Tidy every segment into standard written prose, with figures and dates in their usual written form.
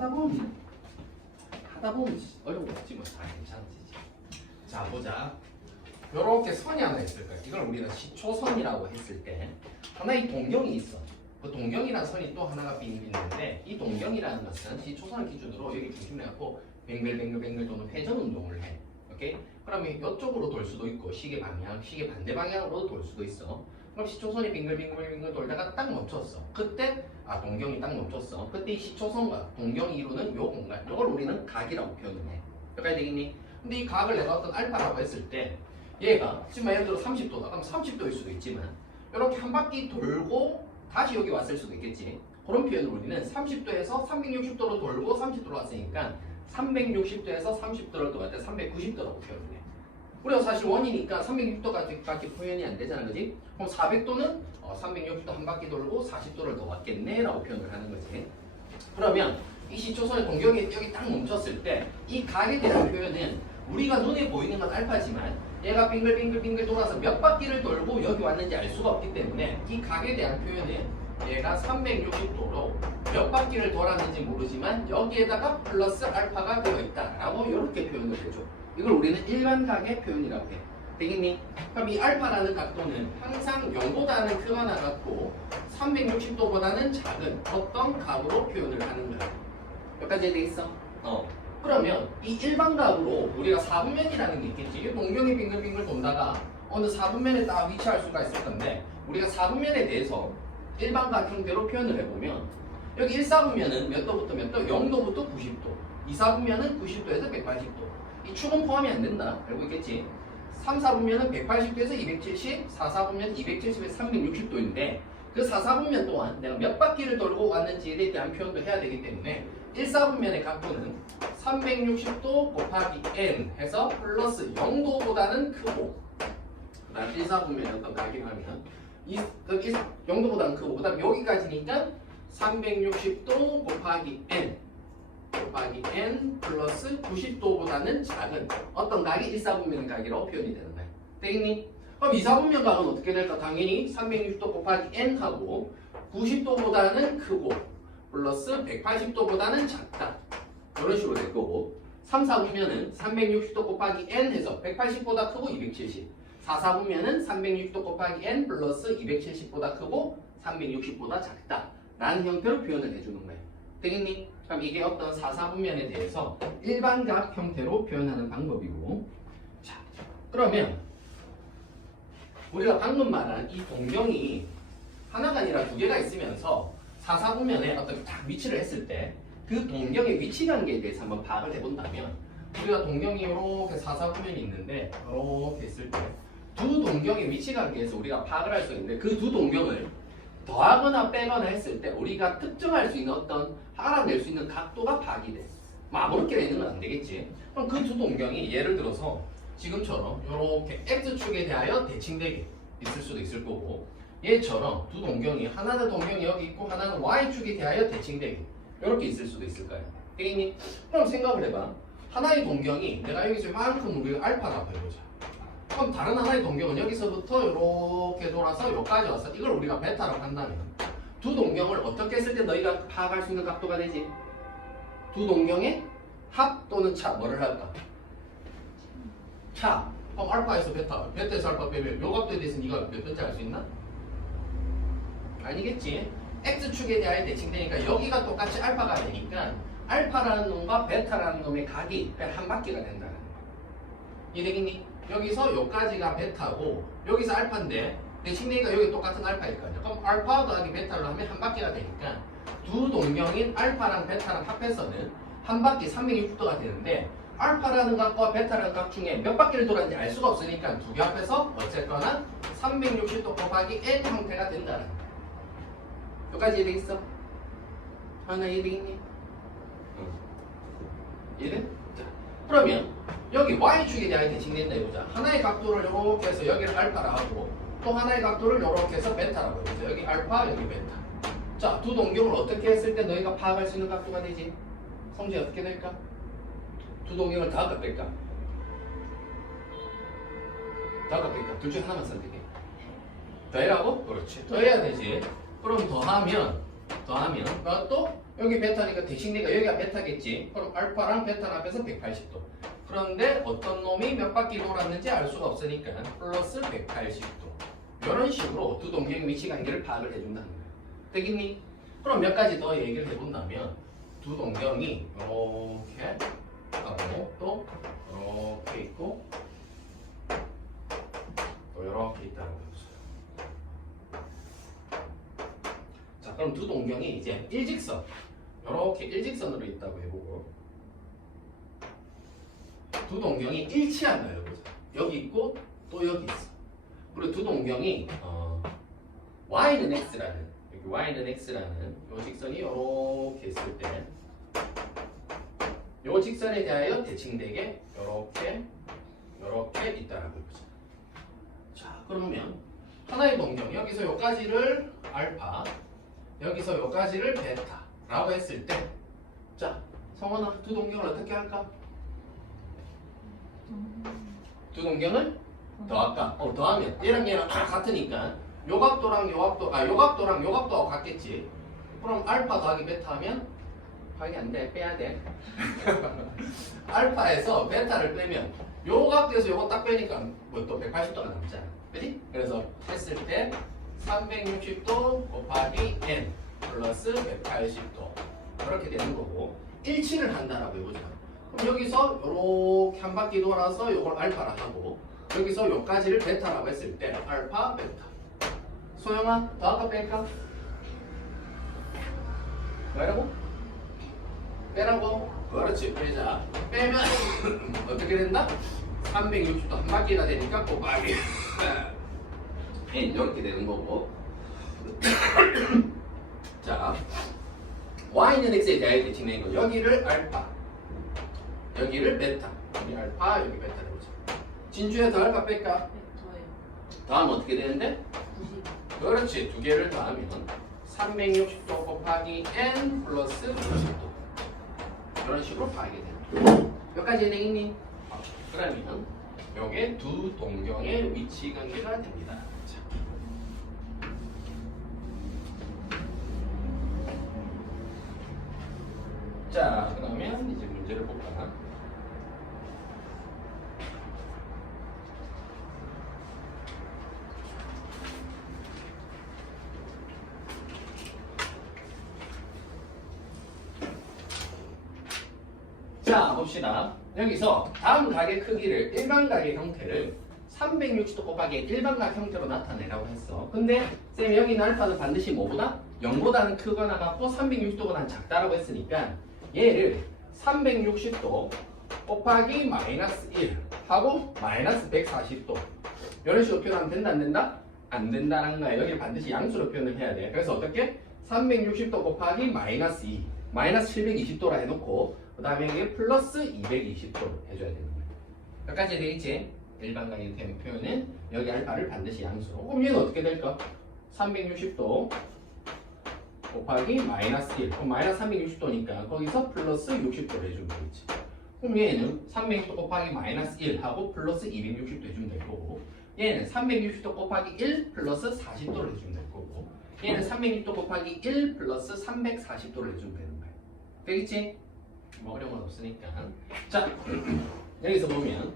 하다 보면 어려워지지 뭐 다 괜찮아지지. 자 보자. 요렇게 선이 하나 있을 거야. 이걸 우리는 시초선이라고 했을 때 하나의 동경이 있어. 그 동경이라는 선이 또 하나가 있는데 이 동경이라는 것은 시초선을 기준으로 여기 중심을 해갖고 뱅글뱅글 도는 회전 운동을 해. 오케이? 그러면 이쪽으로 돌 수도 있고 시계 방향, 시계 반대 방향으로도 돌 수도 있어. 그럼 시초선이 빙글빙글 돌다가 딱 멈췄어. 그때 동경이 딱 멈췄어. 그때 이 시초선과 동경이 이루는 요 공간, 요걸 우리는 각이라고 표현을 해. 여기까지 되겠니? 근데 이 각을 내가 어떤 알파라고 했을 때 얘가 지금 예를 들어 30도다. 그럼 30도일 수도 있지만 이렇게 한 바퀴 돌고 다시 여기 왔을 수도 있겠지. 그런 표현을 우리는 30도에서 360도로 돌고 30도로 왔으니까 360도에서 30도를 돌아갈 때 390도라고 표현을 해. 우리가 사실 원이니까 360도까지 표현이 안 되잖아, 그지? 그럼 400도는 360도 한 바퀴 돌고 40도를 더 왔겠네 라고 표현을 하는 거지. 그러면 이 시초선의 동경이 여기 딱 멈췄을 때 이 각에 대한 표현은 우리가 눈에 보이는 건 알파지만 얘가 빙글빙글 돌아서 몇 바퀴를 돌고 여기 왔는지 알 수가 없기 때문에 이 각에 대한 표현은 얘가 360도로 몇 바퀴를 돌았는지 모르지만 여기에다가 플러스 알파가 되어 있다라고 이렇게 표현을 해줘. 이걸 우리는 일반각의 표현이라고 해. 되겠니? 그럼 이 알파라는 각도는 항상 0보다는 크거나 같고 360도보다는 작은 어떤 각으로 표현을 하는 거야. 여기까지 되겠어? 그러면 이 일반각으로 우리가 4분면이라는 게 있겠지. 이 동경이 빙글빙글 돈다가 어느 4분면에 딱 위치할 수가 있을 건데 우리가 4분면에 대해서 일반각 형태로 표현을 해보면 여기 1사분면은 몇 도부터 몇 도? 0도부터 90도. 2사분면은 90도에서 180도. 이 축은 포함이 안 된다. 알고 있겠지? 3, 4분면은 180도에서 270, 4, 4분면 270에서 360도인데 그 4, 4분면 동안 내가 몇 바퀴를 돌고 왔는지에 대한 표현도 해야 되기 때문에 1, 4분면의 각도는 360도 곱하기 n 해서 플러스 0도보다는 크고 그 다음 1, 4분면의 어떤 각이라면 0도보다는 크고 그 다음 여기까지니까 360도 곱하기 n 플러스 90도보다는 작은 어떤 각이 1, 4분면 각이라고 표현이 되는 거야. 되겠니? 그럼 2, 4분면 각은 어떻게 될까? 당연히 360도 곱하기 n하고 90도보다는 크고 플러스 180도보다는 작다. 이런 식으로 될 거고 3, 4분면은 360도 곱하기 n 해서 180보다 크고 270 4, 4분면은 360도 곱하기 n 플러스 270보다 크고 360보다 작다 라는 형태로 표현을 해주는 거예요. 되겠니? 그럼 이게 어떤 4, 4분면에 대해서 일반각 형태로 표현하는 방법이고 자 그러면 우리가 방금 말한 이 동경이 하나가 아니라 두 개가 있으면서 4, 4분면에 어떤 딱 위치를 했을 때 그 동경의 위치 관계에 대해서 한번 파악을 해본다면 우리가 동경이 이렇게 4, 4분면이 있는데 이렇게 있을 때 두 동경의 위치 관계에서 우리가 파악을 할 수 있는데 그 두 동경을 더하거나 빼거나 했을 때 우리가 특정할 수 있는 어떤 알아낼 수 있는 각도가 파악이 돼. 뭐 아무렇게 내는 건 안 되겠지. 그럼 그 두 동경이 예를 들어서 지금처럼 이렇게 X축에 대하여 대칭되게 있을 수도 있을 거고 얘처럼 두 동경이 하나는 동경이 여기 있고 하나는 Y축에 대하여 대칭되게 이렇게 있을 수도 있을 거예요. 되겠니? 그럼 생각을 해봐. 하나의 동경이 내가 여기서 이만큼 우리가 알파라고 해보자. 그럼 다른 하나의 동경은 여기서부터 이렇게 돌아서 여기까지 와서 이걸 우리가 베타라고 한다면 두 동경을 어떻게 했을 때 너희가 파악할 수 있는 각도가 되지? 두 동경의 합 또는 차 뭐를 할까? 차. 그럼 알파에서 베타, 베타에서 알파 빼면 요 각도에 대해서 네가 몇 번째 알 수 있나? 아니겠지. X축에 대하여 대칭되니까 여기가 똑같이 알파가 되니까 알파라는 놈과 베타라는 놈의 각이 한 바퀴가 된다는 거야. 이해되겠니? 여기서 여기까지가 베타고 여기서 알파인데 대칭되니까 여기 똑같은 알파일 거 아니야. 그럼 알파 더하기 베타로 하면 한 바퀴가 되니까 두 동경인 알파랑 베타랑 합해서는 한 바퀴 360도가 되는데 알파라는 각과 베타라는 각 중에 몇 바퀴를 돌았는지 알 수가 없으니까 두 개 합해서 어쨌거나 360도 곱하기 n 형태가 된다는 거야. 여기까지 이해되겠어? 하나 이해되겠니? 이해돼? 자, 그러면 여기 Y축에 대하여 대칭된다 해보자. 하나의 각도를 이렇게 해서 여기를 알파라 하고 또 하나의 각도를 이렇게 해서 베타라고 해보자. 여기 알파, 여기 베타. 자, 두 동경을 어떻게 했을 때 너희가 파악할 수 있는 각도가 되지? 성질이 어떻게 될까? 두 동경을 다 합까 뺄까? 다 합까 뺄까? 둘 중에 하나만 선택해. 더해라고? 그렇지. 더해야 되지. 그럼 더하면 그것도 여기 베타니까 대칭되니까 여기가 베타겠지. 그럼 알파랑 베타는 앞에서 180도. 그런데 어떤 놈이 몇 바퀴 돌았는지 알 수가 없으니까 플러스 180도. 이런 식으로 두 동경의 위치 관계를 파악을 해준다는 거야. 되겠니? 그럼 몇 가지 더 얘기를 해본다면 두 동경이 이렇게 하고 또 이렇게 있고 또 이렇게 있다는 거죠. 자, 그럼 두 동경이 이제 일직선 이렇게 일직선으로 있다고 해보고 두 동경이 일치한다 해보자. 여기 있고 또 여기 있어. 그리고 두 동경이 y는 x라는 여기 y는 x라는 요 직선이 이렇게 있을 때 요 직선에 대하여 대칭되게 이렇게 있다라고 해보자. 자, 그러면 하나의 동경 여기서 요까지를 알파 여기서 요까지를 베타라고 했을 때 자, 성원아 두 동경을 어떻게 할까? 두 동경을 더할까? 더하면 얘랑 얘랑 같으니까 요 각도랑 요 각도하고 같겠지. 그럼 알파 더하기 베타 하면 더하기 안 돼. 빼야 돼. 알파에서 베타를 빼면 요 각도에서 요거 딱 빼니까 뭐 또 180도가 남잖아. 그지? 그래서 했을 때 360도 곱하기 n 플러스 180도 그렇게 되는 거고 일치를 한다라고 해보자. 그럼 여기서 요렇게 한 바퀴 돌아서 요걸 알파라 하고 여기서 요까지를 베타라고 했을 때 알파 베타. 소영아 더할까 뺄까? 뭐라고? 빼라고? 그렇지, 빼자. 빼면 어떻게 된다? 360도 한 바퀴가 되니까 곱하기 n 이렇게 되는 거고. 자, y는 x에 대하여 대칭된 거. 여기를 알파, 여기를 베타. 여기 알파, 여기 베타 되보자. 진주에 더할까 뺄까? 더해요. 더하면 어떻게 되는데? 90. 그렇지, 두 개를 더하면 360도 곱하기 n 플러스 90도. 이런 식으로 파악이 됩니다. 여기까지 되겠니? 그러면 요게 두 동경의 위치 관계가 됩니다. 자, 그러면 이제 문제를 볼까? 자, 봅시다. 여기서 다음 각의 크기를 일반각의 형태를 360도 곱하기 일반각 형태로 나타내라고 했어. 근데 쌤 여기는 알파는 반드시 뭐보다? 0보다는 크거나 같고 360도보다는 작다라고 했으니까 얘를 360도 곱하기 마이너스 1 하고 마이너스 140도 이런 식으로 표현하면 된다 안 된다? 안 된다는 거야. 여기를 반드시 양수로 표현을 해야 돼. 그래서 어떻게? 360도 곱하기 마이너스 2 마이너스 720도라 해놓고 그 다음에 여기 플러스 220도로 해줘야 되는 거예요. 여기까지 되겠지? 일반각의 표현은 여기 알파를 반드시 양수로. 그럼 얘는 어떻게 될까? 360도 곱하기 마이너스 1 그럼 마이너스 360도니까 거기서 플러스 60도를 해주면 되겠지. 그럼 얘는 360도 곱하기 마이너스 1 하고 플러스 260도 해주면 될 거고 얘는 360도 곱하기 1 플러스 40도를 해주면 될 거고 얘는 360도 곱하기 1 플러스 340도를 해주면 되는 거예요. 되겠지? 뭐 어려운 건 없으니까. 자, 여기서 보면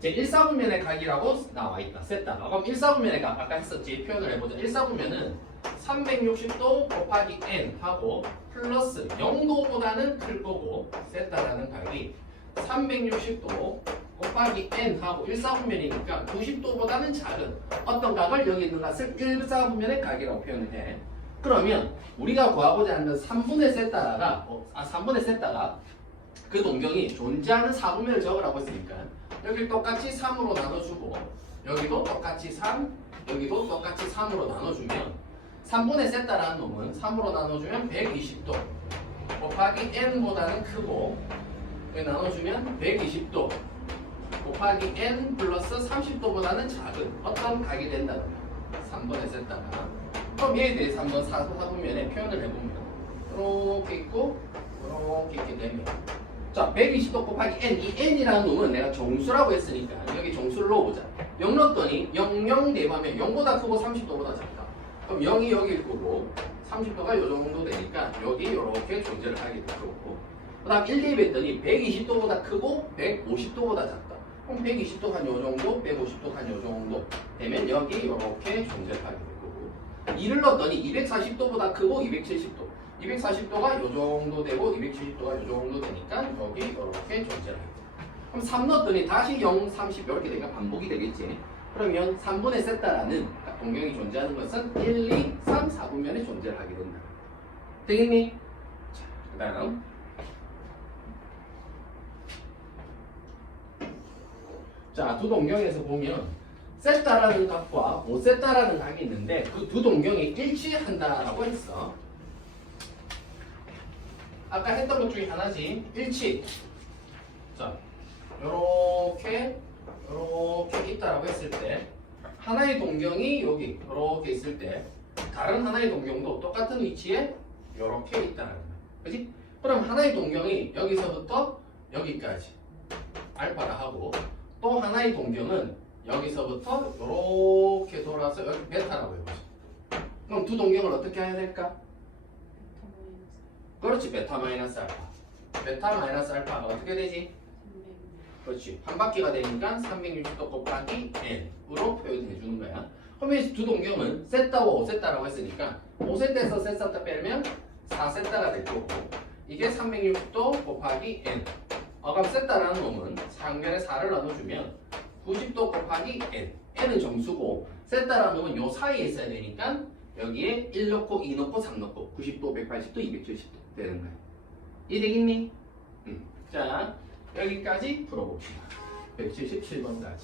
제 1사분면의 각이라고 나와 있다. 셌다가. 그럼 1사분면의 각 아까 했었지. 표현을 해보자. 1사분면은 360도 곱하기 n 하고 플러스 0도보다는 클 거고 셌다라는 각이 360도 곱하기 n 하고 1사분면이니까 90도보다는 작은 어떤 각을 여기 있는 것을 1사분면의 각이라고 표현을 해. 그러면 우리가 구하고자 하는 3분의 셌다가 3분의 셌다가 그 동경이 존재하는 4분면을 적으라고 했으니까 여기 똑같이 3으로 나눠주고 여기도 똑같이 3 여기도 똑같이 3으로 나눠주면 3분의 셌다라는 놈은 3으로 나눠주면 120도 곱하기 n보다는 크고 여기 나눠주면 120도 곱하기 n 플러스 30도보다는 작은 어떤 각이 된다는 거야. 3분의 셌다가 그럼 얘에 대해서 한번 4분면에 표현을 해보면 이렇게 있고 이렇게 있게 되면 자 120도 곱하기 n 이 n이라는 놈은 내가 정수라고 했으니까 여기 정수를 넣어보자. 0 넣었더니 0, 0 대입하면 0보다 크고 30도보다 작다. 그럼 0이 여기일 거고 30도가 요 정도 되니까 여기 이렇게 존재를 하게 될 거고 그 다음 1, 2 했더니 120도보다 크고 150도보다 작다. 그럼 120도 한 요 정도, 150도 한 요 정도 되면 여기 이렇게 존재를 하게 될 거고 2를 넣었더니 240도보다 크고 270도 240도가 요 정도 되고 270도가 요 정도 되니까 여기 이렇게 존재를 하게 돼. 그럼 3 넣었더니 다시 0, 30 이렇게 되니까 반복이 되겠지. 그러면 3분의 세타라는 동경이 존재하는 것은 1, 2, 3, 4분면에 존재를 하게 된다. 되겠니? 자, 그 다음 자, 두 동경에서 보면 세타라는 값과 5세타라는 값이 있는데 그 두 동경이 일치한다라고 했어. 아까 했던 것 중에 하나지. 일치. 자, 요렇게 있다라고 했을 때 하나의 동경이 여기 요렇게 있을 때 다른 하나의 동경도 똑같은 위치에 요렇게 있다는 거야. 그지? 그럼 하나의 동경이 여기서부터 여기까지 알파라 하고 또 하나의 동경은 여기서부터 요렇게 돌아서 여기 베타라고 해보자. 그럼 두 동경을 어떻게 해야 될까? 그렇지. 베타 마이너스 알파. 베타 마이너스 알파가 어떻게 되지? 그렇지. 한 바퀴가 되니까 360도 곱하기 n으로 표현해 주는 거야. 그러면 이 두 동경은 세타와 5세타라고 했으니까 5세타에서 세타 빼면 4세타가 될 거고 이게 360도 곱하기 n. 그럼 세타라는 놈은 상변에 4를 나눠주면 90도 곱하기 n. n은 정수고 세타라는 놈은 요 사이에 있어야 되니까 여기에 1 넣고 2 넣고 3 넣고 90도, 180도, 270도 되는 거야. 이해되겠니? 자, 여기까지 풀어봅시다. 177번까지.